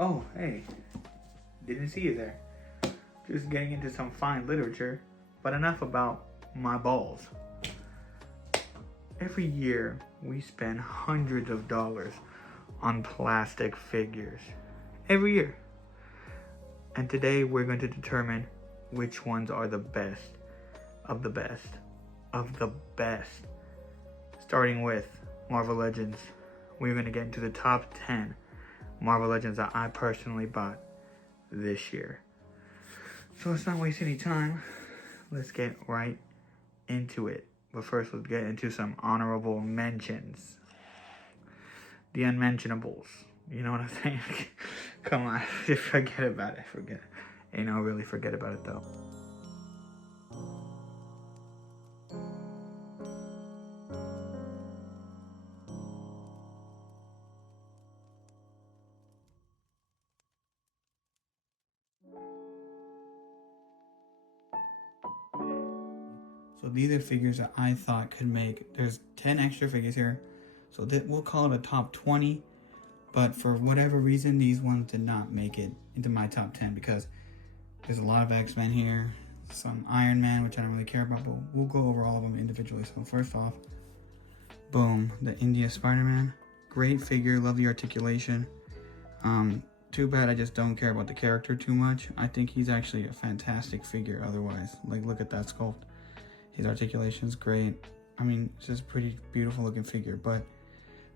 Oh, hey. Didn't see you there. Just getting into some fine literature, but enough about my balls. Every year, we spend hundreds of dollars on plastic figures. Every year. And today, we're going to determine which ones are the best of the best of the best. Starting with Marvel Legends. We're going to get into the top 10 Marvel Legends that I personally bought this year. So let's not waste any time. Let's get right into it. But first, let's get into some honorable mentions. The unmentionables. You know what I'm saying? Come on. Forget about it. Forget. Ain't no really forget about it though. So these are figures that I thought could make, there's 10 extra figures here. So we'll call it a top 20. But for whatever reason, these ones did not make it into my top 10 because there's a lot of X-Men here. Some Iron Man, which I don't really care about, but we'll go over all of them individually. So first off, boom, the India Spider-Man. Great figure, love the articulation. Too bad I just don't care about the character too much. I think he's actually a fantastic figure otherwise. Like, look at that sculpt. His articulation is great. I mean, it's just a pretty beautiful looking figure, but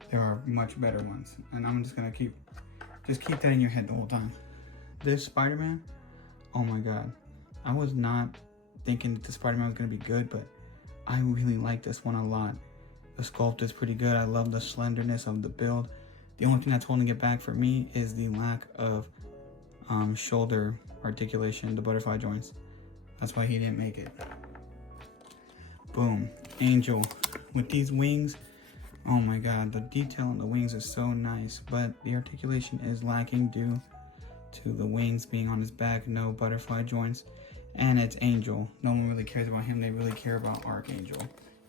there are much better ones. And I'm just gonna keep that in your head the whole time. This Spider-Man, oh my God. I was not thinking that the Spider-Man was gonna be good, but I really like this one a lot. The sculpt is pretty good. I love the slenderness of the build. The only thing that's holding it back for me is the lack of shoulder articulation, the butterfly joints. That's why he didn't make it. Boom, Angel with these wings. Oh my God, the detail on the wings is so nice, but the articulation is lacking due to the wings being on his back, no butterfly joints, and it's Angel. No one really cares about him. They really care about Archangel.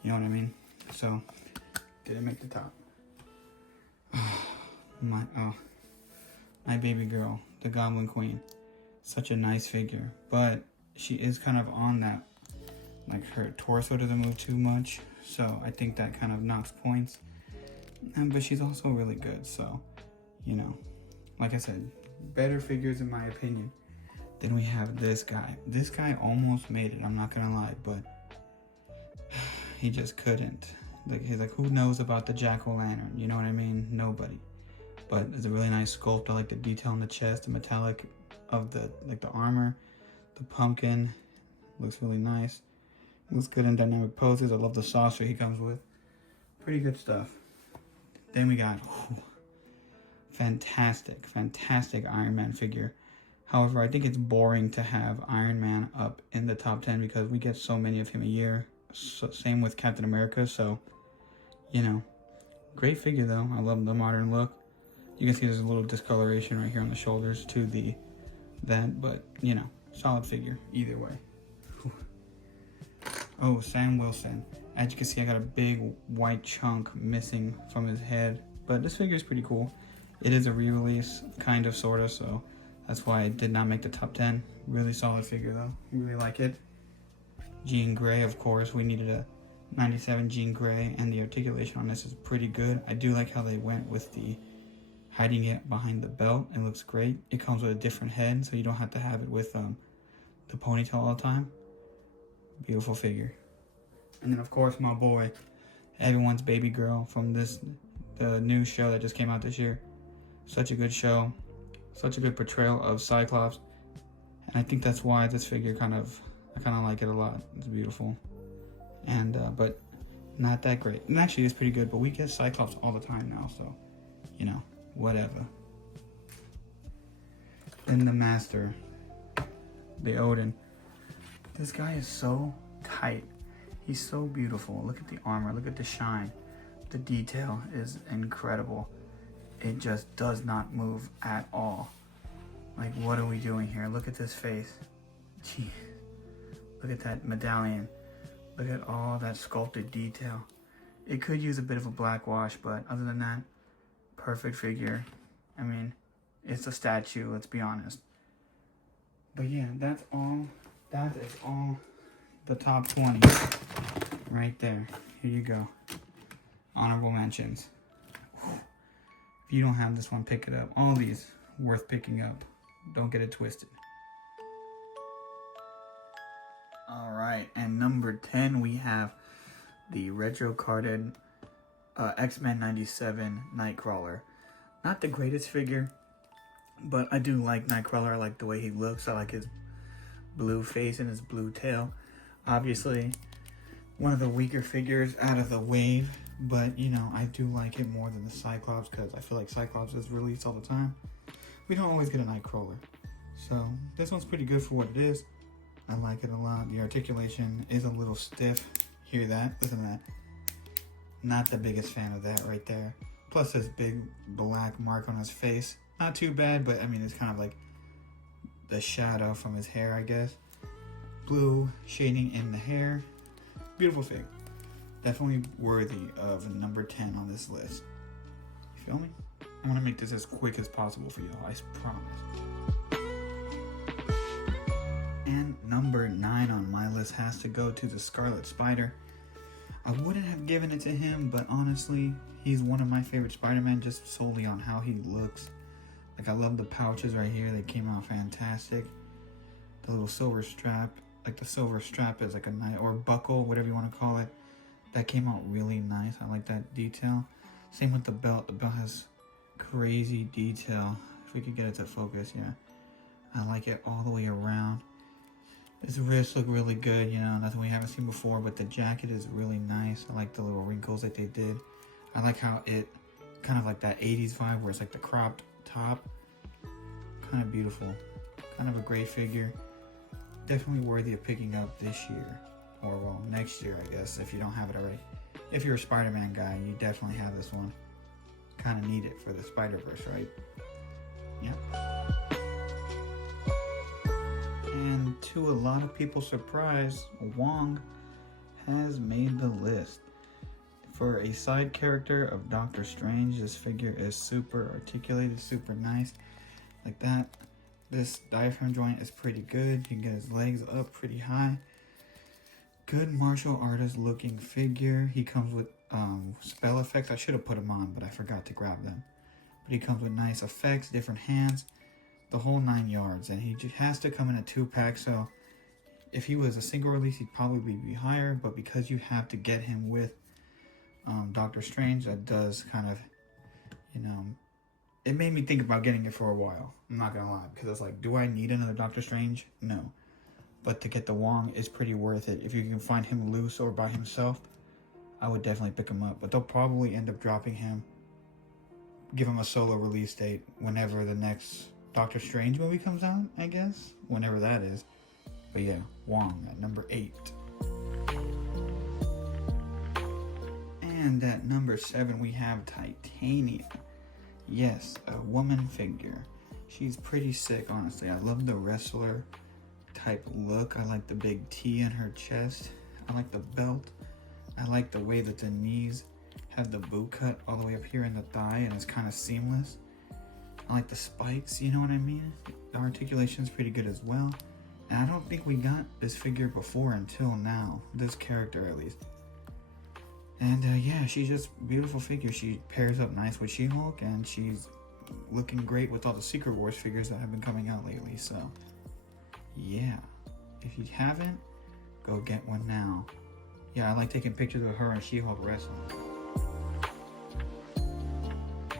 You know what I mean? So, didn't make the top. My baby girl, the Goblin Queen. Such a nice figure, but she is kind of on that. Like, her torso doesn't move too much, so I think that kind of knocks points. But she's also really good, so, you know, like I said, better figures in my opinion. Then we have this guy. This guy almost made it, I'm not gonna lie, but he just couldn't. Like, he's like, who knows about the jack-o'-lantern? You know what I mean? Nobody. But it's a really nice sculpt. I like the detail on the chest, the metallic of the armor, the pumpkin. Looks really nice. Looks good in dynamic poses. I love the saucer he comes with. Pretty good stuff. Then we got fantastic Iron Man figure. However, I think it's boring to have Iron Man up in the top 10 because we get so many of him a year. So, same with Captain America. So, you know, great figure though. I love the modern look. You can see there's a little discoloration right here on the shoulders to that, but you know, solid figure either way. Oh, Sam Wilson. As you can see, I got a big white chunk missing from his head. But this figure is pretty cool. It is a re-release, kind of, sort of, so that's why it did not make the top 10. Really solid figure, though. Really like it. Jean Grey, of course. We needed a 97 Jean Grey, and the articulation on this is pretty good. I do like how they went with the hiding it behind the belt. It looks great. It comes with a different head, so you don't have to have it with the ponytail all the time. Beautiful figure. And then of course my boy, everyone's baby girl from the new show that just came out this year. Such a good show, such a good portrayal of Cyclops, and I think that's why this figure I kind of like it a lot. It's beautiful, and but not that great. And actually it's pretty good, but we get Cyclops all the time now, so you know, whatever. Then the Master, the Odin. This guy is so tight. He's so beautiful. Look at the armor. Look at the shine. The detail is incredible. It just does not move at all. Like, what are we doing here? Look at this face. Gee. Look at that medallion. Look at all that sculpted detail. It could use a bit of a black wash, but other than that, perfect figure. I mean, It's a statue, let's be honest. But yeah, that's all. That is all the top 20 right there. Here you go. Honorable mentions. If you don't have this one, pick it up. All these worth picking up. Don't get it twisted. Alright, and number 10 we have the retro carded X-Men 97 Nightcrawler. Not the greatest figure, but I do like Nightcrawler. I like the way he looks. I like his blue face and his blue tail. Obviously, one of the weaker figures out of the wave, but you know, I do like it more than the Cyclops because I feel like Cyclops is released all the time. We don't always get a Nightcrawler. So this one's pretty good for what it is. I like it a lot. The articulation is a little stiff. Hear that? Listen to that. Not the biggest fan of that right there. Plus this big black mark on his face. Not too bad, but I mean, it's kind of like the shadow from his hair, I guess. Blue shading in the hair. Beautiful fig. Definitely worthy of number 10 on this list. You feel me? I want to make this as quick as possible for y'all, I promise. And number 9 on my list has to go to the Scarlet Spider. I wouldn't have given it to him, but honestly, he's one of my favorite Spider-Man just solely on how he looks. Like, I love the pouches right here. They came out fantastic. The little silver strap. Like, the silver strap is like a knife or buckle, whatever you want to call it. That came out really nice. I like that detail. Same with the belt. The belt has crazy detail. If we could get it to focus, yeah. I like it all the way around. His wrists look really good, you know, nothing we haven't seen before, but the jacket is really nice. I like the little wrinkles that they did. I like how it, kind of like that 80s vibe where it's like the cropped top. Kind of beautiful. Kind of a great figure. Definitely worthy of picking up this year. Or, well, next year, I guess, if you don't have it already. If you're a Spider-Man guy, you definitely have this one. Kind of need it for the Spider-Verse, right? Yep. And to a lot of people's surprise, Wong has made the list. For a side character of Doctor Strange, this figure is super articulated, super nice. Like that. This diaphragm joint is pretty good. You can get his legs up pretty high. Good martial artist looking figure. He comes with spell effects. I should have put them on, but I forgot to grab them. But he comes with nice effects, different hands, the whole 9 yards. And he just has to come in a 2-pack, so if he was a single release, he'd probably be higher. But because you have to get him with Doctor Strange, that does kind of, you know, it made me think about getting it for a while. I'm not gonna lie, because it's like, do I need another Doctor Strange? No. But to get the Wong is pretty worth it. If you can find him loose or by himself, I would definitely pick him up. But they'll probably end up dropping him, give him a solo release date whenever the next Doctor Strange movie comes out, I guess. Whenever that is. But yeah, Wong at number 8. And at number 7 we have Titania. Yes, a woman figure. She's pretty sick, honestly. I love the wrestler type look. I like the big T in her chest. I like the belt. I like the way that the knees have the boot cut all the way up here in the thigh and it's kind of seamless. I like the spikes, you know what I mean? The articulation is pretty good as well. And I don't think we got this figure before until now. This character, at least. And yeah, she's just a beautiful figure. She pairs up nice with She-Hulk, and she's looking great with all the Secret Wars figures that have been coming out lately. So, yeah. If you haven't, go get one now. Yeah, I like taking pictures of her and She-Hulk wrestling.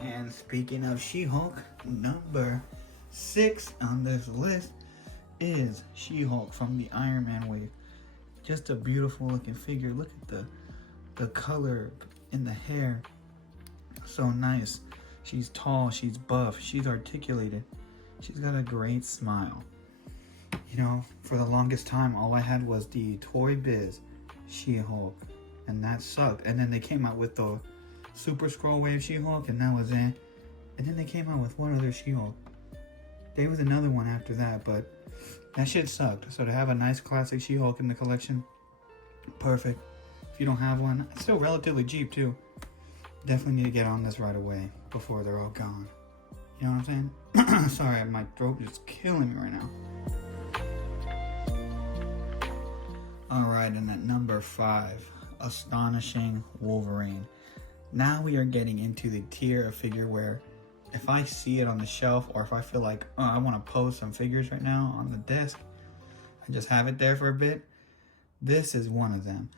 And speaking of She-Hulk, number 6 on this list is She-Hulk from the Iron Man wave. Just a beautiful looking figure. Look at the color in the hair. So nice. She's tall, she's buff, she's articulated. She's got a great smile. You know, for the longest time, all I had was the Toy Biz She-Hulk, and that sucked. And then they came out with the Super Scroll Wave She-Hulk, and that was it. And then they came out with one other She-Hulk. There was another one after that, but that shit sucked. So to have a nice classic She-Hulk in the collection, perfect. If you don't have one, it's still relatively cheap too. Definitely need to get on this right away before they're all gone. You know what I'm saying? Sorry, my throat is killing me right now. Alright, and at number 5, Astonishing Wolverine. Now we are getting into the tier of figure where if I see it on the shelf, or if I feel like, oh, I want to pose some figures right now on the desk, I just have it there for a bit. This is one of them.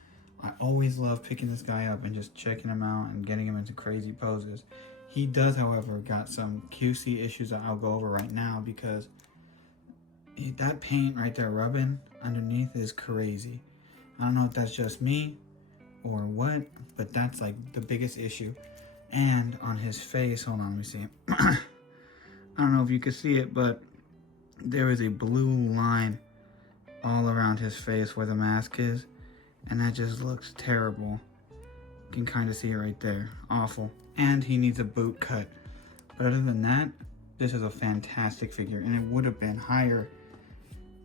I always love picking this guy up and just checking him out and getting him into crazy poses. He does, however, got some QC issues that I'll go over right now, because that paint right there rubbing underneath is crazy. I don't know if that's just me or what, but that's like the biggest issue. And on his face, hold on, let me see. I don't know if you can see it, but there is a blue line all around his face where the mask is, and that just looks terrible. You can kind of see it right there. Awful. And he needs a boot cut. But other than that, this is a fantastic figure, and it would have been higher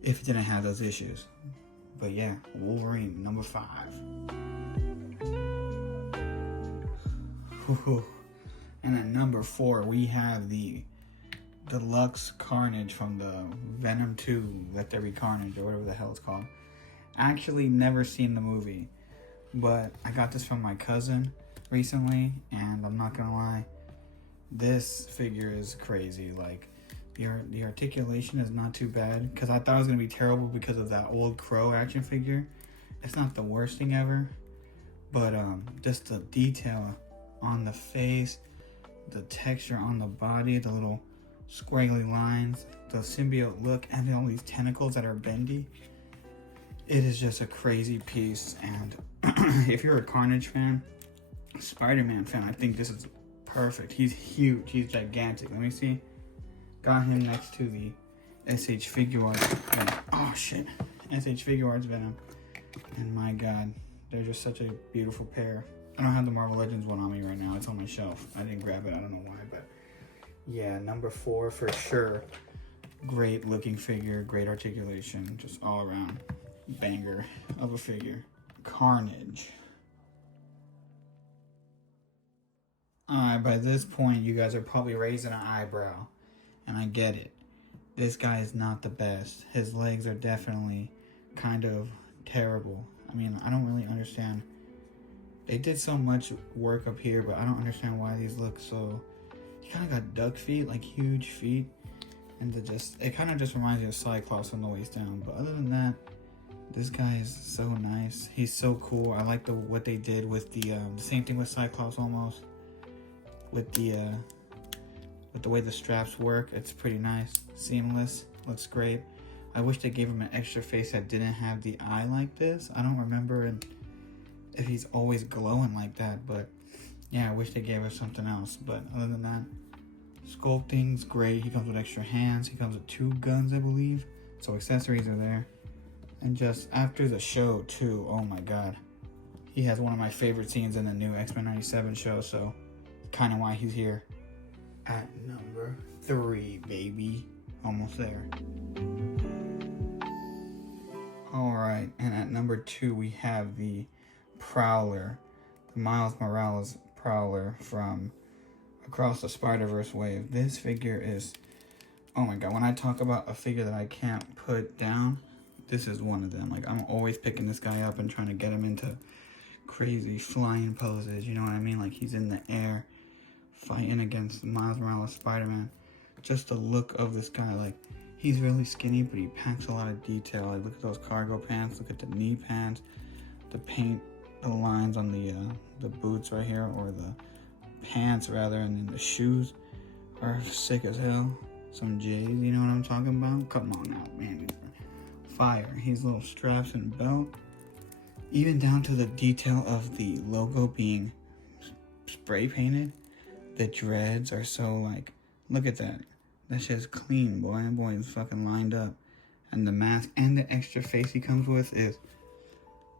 if it didn't have those issues. But yeah, Wolverine, number 5. And at number 4, we have the Deluxe Carnage from the Venom 2, Let There Be Carnage, or whatever the hell it's called. Actually never seen the movie, but I got this from my cousin recently, and I'm not gonna lie, this figure is crazy. Like, the articulation is not too bad, because I thought it was gonna be terrible because of that old Crow action figure. It's not the worst thing ever, but just the detail on the face, the texture on the body, the little squiggly lines, the symbiote look, and all these tentacles that are bendy. It is just a crazy piece. And if you're a Carnage fan, Spider-Man fan, I think this is perfect. He's huge. He's gigantic. Let me see. Got him next to the SH Figure Arts Venom. Oh shit. SH Figure Arts Venom. And my god, they're just such a beautiful pair. I don't have the Marvel Legends one on me right now. It's on my shelf. I didn't grab it. I don't know why, but yeah, number 4 for sure. Great looking figure, great articulation, just all around banger of a figure. Carnage. Alright, by this point, you guys are probably raising an eyebrow, and I get it. This guy is not the best. His legs are definitely kind of terrible. I mean, I don't really understand. They did so much work up here, but I don't understand why these look so... He kind of got duck feet, like huge feet. And it kind of just reminds you of Cyclops from the waist down. But other than that, this guy is so nice. He's so cool. I like what they did with the same thing with Cyclops almost. With the way the straps work, it's pretty nice. Seamless, looks great. I wish they gave him an extra face that didn't have the eye like this. I don't remember if he's always glowing like that, but yeah, I wish they gave us something else. But other than that, sculpting's great. He comes with extra hands. He comes with 2 guns, I believe. So accessories are there. And just after the show too, oh my god. He has one of my favorite scenes in the new X-Men 97 show, so kind of why he's here. At number 3, baby. Almost there. Alright, and at number 2 we have the Prowler. The Miles Morales Prowler from Across the Spider-Verse wave. This figure is, oh my god, when I talk about a figure that I can't put down, this is one of them. Like, I'm always picking this guy up and trying to get him into crazy flying poses, you know what I mean? Like, he's in the air fighting against Miles Morales Spider-Man. Just the look of this guy, like, he's really skinny, but he packs a lot of detail. Like, look at those cargo pants, look at the knee pants, the paint, the lines on the boots right here, or the pants rather, and then the shoes are sick as hell. Some J's, you know what I'm talking about? Come on now, man. Fire. His little straps and belt. Even down to the detail of the logo being spray painted. The dreads are so, like, look at that. That shit's clean, boy. That boy is fucking lined up. And the mask and the extra face he comes with is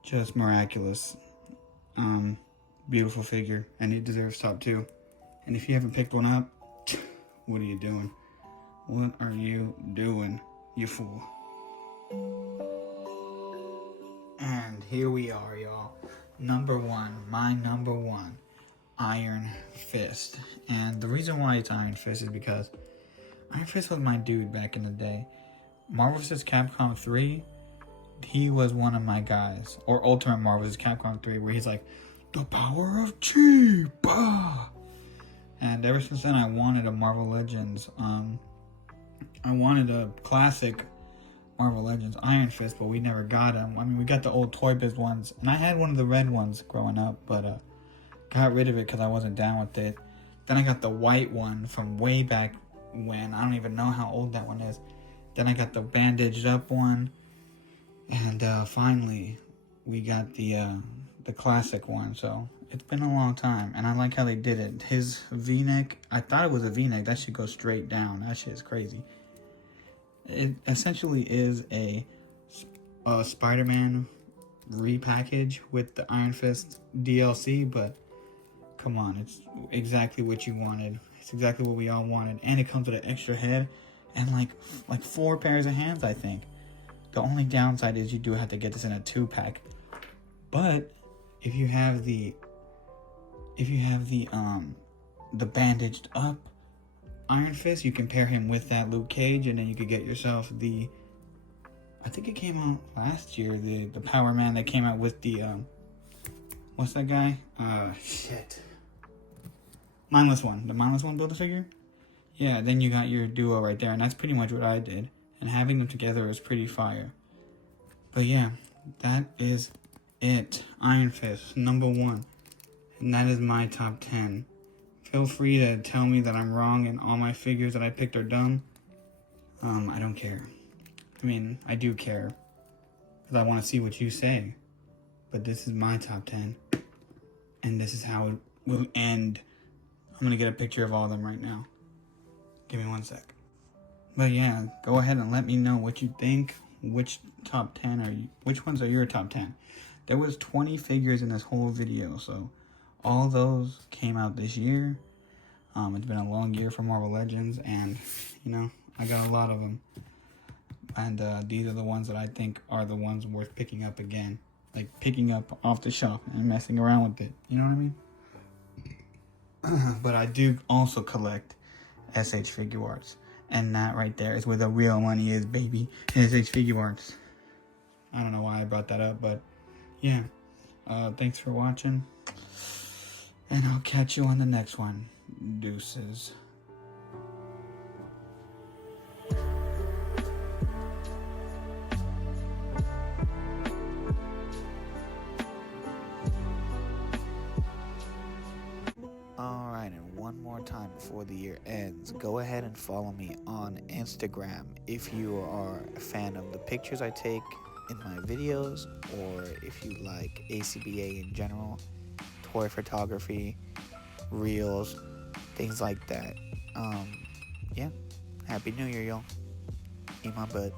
just miraculous. Beautiful figure, and he deserves top 2. And if you haven't picked one up, what are you doing? What are you doing, you fool? And here we are, y'all. Number 1, my number 1. Iron Fist. And the reason why it's Iron Fist is because Iron Fist was my dude back in the day. Marvel vs. Capcom 3, he was one of my guys. Or Ultimate Marvel vs. Capcom 3, where he's like, the power of chi, bah! And ever since then, I wanted a Marvel Legends. I wanted a classic Marvel Legends Iron Fist, but we never got him. I mean, we got the old Toy Biz ones, and I had one of the red ones growing up, but got rid of it because I wasn't down with it. Then I got the white one from way back when. I don't even know how old that one is. Then I got the bandaged up one, and finally we got the classic one. So it's been a long time, and I like how they did it. His V-neck, I thought it was a V-neck. That should go straight down. That shit is crazy. It essentially is a Spider-Man repackage with the Iron Fist DLC, but come on, it's exactly what you wanted. It's exactly what we all wanted, and it comes with an extra head and like 4 pairs of hands, I think. The only downside is you do have to get this in a 2-pack, but if you have the bandaged up Iron Fist, you can pair him with that Luke Cage, and then you could get yourself the, I think it came out last year, the Power Man that came out with the what's that guy? Mindless One. The Mindless One Build-A-Figure? Yeah, then you got your duo right there, and that's pretty much what I did. And having them together was pretty fire. But yeah, that is it. Iron Fist, number 1. And that is my top 10. Feel free to tell me that I'm wrong and all my figures that I picked are dumb. I don't care. I mean, I do care, because I want to see what you say. But this is my top 10. And this is how it will end. I'm going to get a picture of all of them right now. Give me 1 sec. But yeah, go ahead and let me know what you think. Which top 10 are you? Which ones are your top 10? There was 20 figures in this whole video, so all those came out this year. It's been a long year for Marvel Legends, and you know, I got a lot of them. And these are the ones that I think are the ones worth picking up again. Like picking up off the shelf and messing around with it. You know what I mean? But I do also collect SH Figure Arts. And that right there is where the real money is, baby. SH Figure Arts. I don't know why I brought that up, but yeah. Thanks for watching. And I'll catch you on the next one. Deuces. Alright, and one more time before the year ends, go ahead and follow me on Instagram if you are a fan of the pictures I take in my videos, or if you like ACBA in general, toy photography, reels, things like that. Yeah, Happy New Year, y'all. Eat my butt.